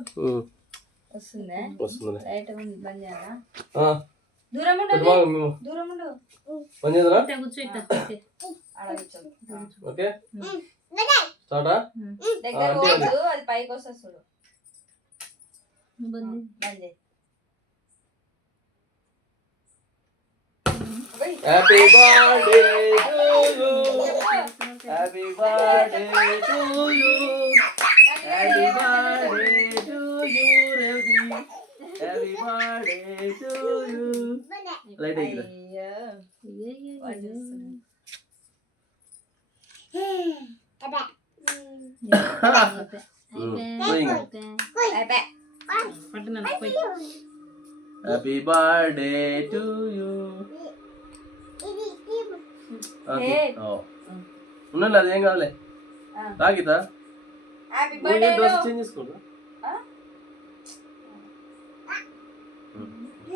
ఇప్పుడు వస్తుందా? వస్తుంది. లైట్ బంద్ చేయాలా? దూరం దూరం ఉండు. పని చేద్దాం. కూర్చో ఇట్లా ఓకే స్టార్టా? దగ్గర పోవద్దు, అది పైకి వస్తుంది చూడు. బంద్ చేయి. Happy birthday to you, happy birthday to you, happy birthday to you Revathi, happy birthday to you. Light ఎక్కడ? Happy birthday to you. ఉండండి, అదేం కాదులే. తాగిత హ్యాపీ బర్త్డే డ్రెస్ చేంజ్ చేసుకోండి.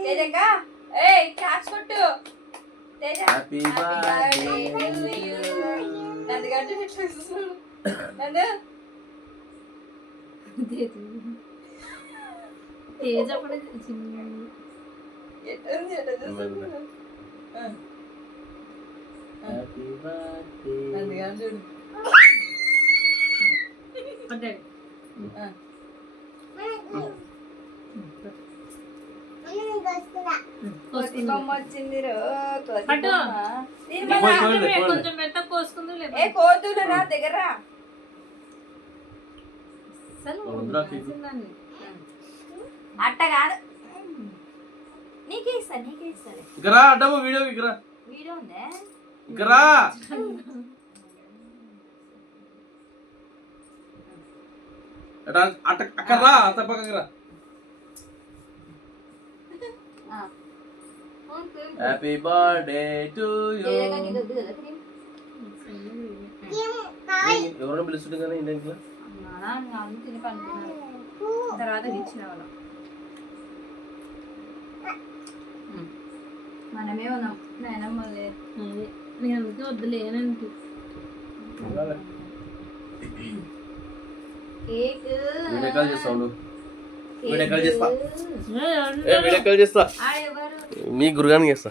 తేజక్క, ఏయ్ క్లాప్స్ కొట్టు. Teja happy birthday to you. Nandu గట్టు చూస్తున్నాడు. నందు తేజ కూడా చిన్న ఎట్టుంది ఎట్లా చూస్తున్నాడు. Happy birthday. నందు గారు చూడు. పడ్డాడు. కోతి బొమ్మ వచ్చింది రో. కోతి పట్టు. బొమ్మ. కొంచెం మెత్త కోసుకుందు ఏ కోతులు రా దగ్గర రా. అట్ట కాదు, నీకే ఇస్తా, నీకే ఇస్తాలే. ఇక్కడ రా, అడ్డము వీడియోకి ఇక్కడ వీడియో ఉందే. ఇక్కడ రా. అక్కడ రా, అత్త పక్కకి రా. Happy birthday to you. ఎవరైనా పిలుస్తుంటే కానీ ఇండియన్కి తిని పనుకున్నాను, తర్వాత ఇచ్చిన వాళ్ళం. మనమే ఉన్నాం, నాయనమ్మ లేదు. నేను అందుకే వద్దులేనంటే కేక్ వీడియో కాల్ చేస్తావు. వీడియో కాల్ చేస్తా. వీడియో కాల్ చేస్తా. మీ గురుగానికి చేస్తా.